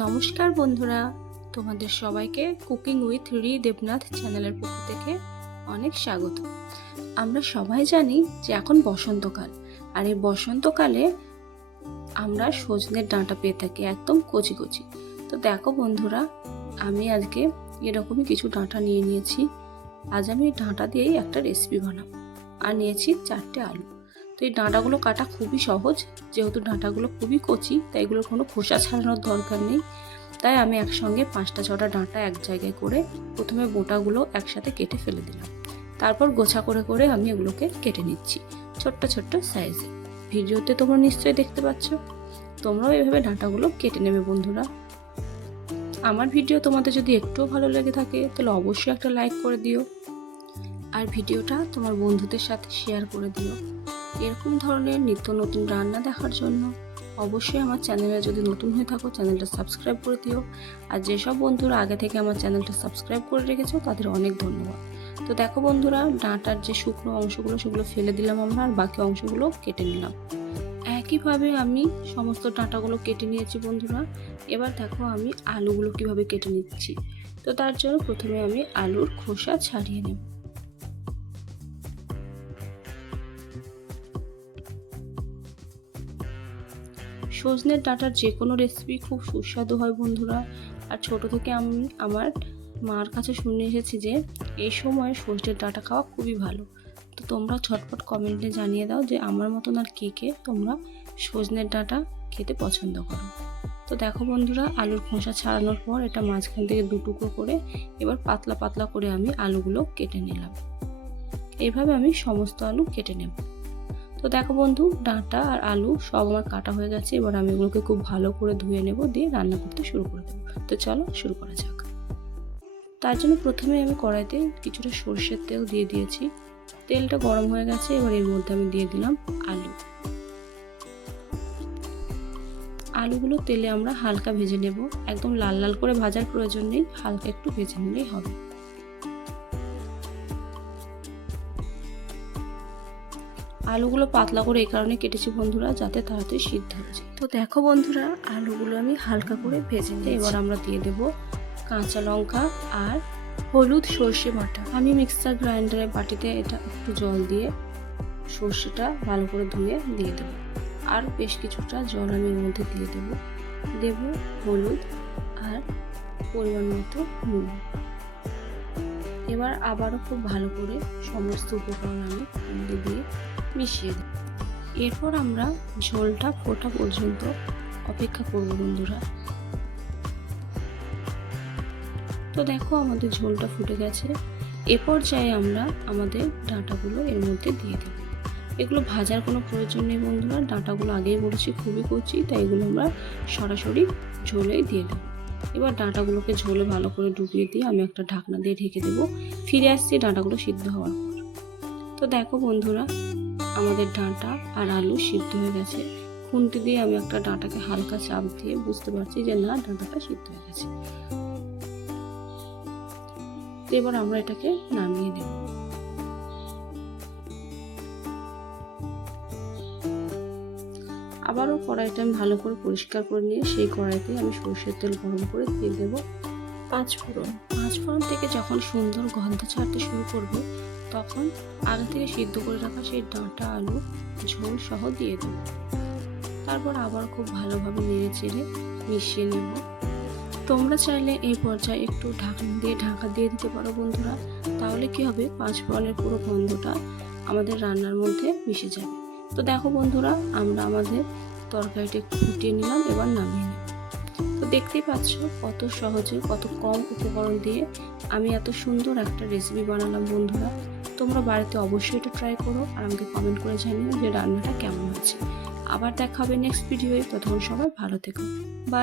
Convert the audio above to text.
নমস্কার বন্ধুরা, তোমাদের সবাইকে কুকিং উইথ রি দেবনাথ চ্যানেলের পক্ষ থেকে অনেক স্বাগত। আমরা সবাই জানি যে এখন বসন্তকাল, আর এই বসন্তকালে আমরা সজনের ডাঁটা পেয়ে থাকি একদম কচি কচি। তো দেখো বন্ধুরা, আমি আজকে এরকমই কিছু ডাঁটা নিয়ে নিয়েছি। আজ আমি এই ডাঁটা দিয়েই একটা রেসিপি বানাবো। আর নিয়েছি 4টে আলু। তো এই ডাঁটাগুলো কাটা খুবই সহজ, যেহেতু ডাঁটাগুলো খুবই কচি তাই এগুলোর কোনো খোসা ছাড়ানোর দরকার নেই। তাই আমি একসঙ্গে 5টা-6টা ডাঁটা এক জায়গায় করে প্রথমে বোটাগুলো একসাথে কেটে ফেলে দিলাম। তারপর গোছা করে করে আমি এগুলোকে কেটে নিচ্ছি ছোট্ট ছোট্ট সাইজে। ভিডিওতে তোমরা নিশ্চয়ই দেখতে পাচ্ছ। তোমরাও এভাবে ডাঁটাগুলো কেটে নেবে বন্ধুরা। আমার ভিডিও তোমাদের যদি একটুও ভালো লেগে থাকে তাহলে অবশ্যই একটা লাইক করে দিও, আর ভিডিওটা তোমার বন্ধুদের সাথে শেয়ার করে দিও। এরকম ধরনের নিত্য নতুন রান্না দেখার জন্য অবশ্যই আমার চ্যানেলে যদি নতুন হয়ে থাকো চ্যানেলটা সাবস্ক্রাইব করে দিও। আর যেসব বন্ধুরা আগে থেকে আমার চ্যানেলটা সাবস্ক্রাইব করে রেখেছো তাদের অনেক ধন্যবাদ। তো দেখো বন্ধুরা, ডাঁটার যে শুকনো অংশগুলো সেগুলো ফেলে দিলাম আমরা, আর বাকি অংশগুলো কেটে নিলাম। একইভাবে আমি সমস্ত ডাঁটাগুলো কেটে নিয়েছি বন্ধুরা। এবার দেখো আমি আলুগুলো কিভাবে কেটে নিচ্ছি। তো তার জন্য প্রথমে আমি আলুর খোসা ছাড়িয়ে নেব। সজনের ডাঁটার যে কোনো রেসিপি খুব সুস্বাদু হয় বন্ধুরা। আর ছোট থেকে আমি আমার মার কাছে শুনে এসেছি যে এই সময় সজনের ডাঁটা খাওয়া খুবই ভালো। তো তোমরা ঝটপট কমেন্টে জানিয়ে দাও যে আমার মতন আর কে তোমরা সজনের ডাঁটা খেতে পছন্দ করো। তো দেখো বন্ধুরা, আলুর খোসা ছাড়ানোর পর এটা মাঝখান থেকে 2 টুকরো করে এবার পাতলা পাতলা করে আমি আলুগুলো কেটে নিলাম। এইভাবে আমি সমস্ত আলু কেটে নেব। তো দেখো বন্ধু, ডাঁটা আর আলু সব আমার কাটা হয়ে গেছে। এবার আমি এগুলোকে খুব ভালো করে ধুয়ে নেব, দিয়ে রান্না করতে শুরু করে দেবো। তো চলো শুরু করা যাক। তার জন্য প্রথমে আমি কড়াইতে কিছুটা সর্ষের তেল দিয়ে দিয়েছি। তেলটা গরম হয়ে গেছে। এবার এর মধ্যে আমি দিয়ে দিলাম আলু। আলুগুলো তেলে আমরা হালকা ভেজে নেব, একদম লাল লাল করে ভাজার প্রয়োজন নেই, হালকা একটু ভেজে নিলেই হবে। আলুগুলো পাতলা করে এই কারণে কেটেছি বন্ধুরা, যাতে তাড়াতাড়ি সিদ্ধ হয়ে যায়। তো দেখো বন্ধুরা, আলুগুলো আমি হালকা করে ভেজে নিই। এবার আমরা দিয়ে দেব কাঁচা লঙ্কা আর হলুদ, সর্ষে বাটা। আমি মিক্সার গ্রাইন্ডারের বাটিতে এটা একটু জল দিয়ে সর্ষেটা ভালো করে ধুয়ে দিয়ে দেবো। আর বেশ কিছুটা জল আমি এর মধ্যে দিয়ে দেব হলুদ আর পরিমাণ মতো নুন। এবার আবারও খুব ভালো করে সমস্ত উপকরণ আমি দিয়ে মিশিয়ে দেব। এরপর আমরা ঝোলটা ফোটা পর্যন্ত অপেক্ষা করব বন্ধুরা। তো দেখো আমাদের ঝোলটা ফুটে গেছে। এ পর্যায়ে আমরা আমাদের ডাঁটাগুলো এর মধ্যে দিয়ে দেব। এগুলো ভাজার কোনো প্রয়োজন নেই বন্ধুরা, ডাঁটাগুলো আগেই বলেছি খুবই কচি, তাই এগুলো আমরা সরাসরি ঝোলেই দিয়ে দেবো। এবার ডাঁটাগুলোকে ঝোলে ভালো করে ডুবিয়ে দিয়ে আমি একটা ঢাকনা দিয়ে ঢেকে দেবো। ফিরে আসছি ডাঁটাগুলো সিদ্ধ হওয়ার পর। তো দেখো বন্ধুরা, আমাদের ডাঁটা আর আলু সিদ্ধ হয়ে গেছে। খুন্তি দিয়ে আমি একটা ডাঁটাকে হালকা চাপ দিয়ে বুঝতে পারছি যে না, ডাঁটাটা সিদ্ধ হয়ে গেছে। তো এবার আমরা এটাকে নামিয়ে দেব। আবারও কড়াইটা আমি ভালো করে পরিষ্কার করে নিয়ে সেই কড়াইতে আমি সরষের তেল গরম করে দিয়ে দেবো পাঁচফোড়ন। পাঁচফোড়ন থেকে যখন সুন্দর গন্ধ ছাড়তে শুরু করবে তখন আগে থেকে সিদ্ধ করে রাখা সেই ডাঁটা আলু ঝোল সহ দিয়ে দেবো। তারপর আবার খুব ভালোভাবে নেড়ে চেড়ে মিশিয়ে নেব। তোমরা চাইলে এই পর্যায়ে একটু ঢাকা দিয়ে দিতে পারো বন্ধুরা। তাহলে কি হবে, পাঁচফোড়নের পুরো গন্ধটা আমাদের রান্নার মধ্যে মিশে যাবে। তো দেখো বন্ধুরা, আমরা আমাদের তরকারিটা একটু ফুটিয়ে নিলাম, এবার নামিয়ে নেব। তো দেখতেই পাচ্ছ কত সহজে, কত কম উপকরণ দিয়ে আমি এত সুন্দর একটা রেসিপি বানালাম বন্ধুরা। তোমরা বাড়িতে অবশ্যই এটা ট্রাই করো আর আমাকে কমেন্ট করে জানিও যে রান্নাটা কেমন হয়েছে। আবার দেখা হবে নেক্সট ভিডিওয়ে। ততক্ষণ সবাই ভালো থেকো। বাই।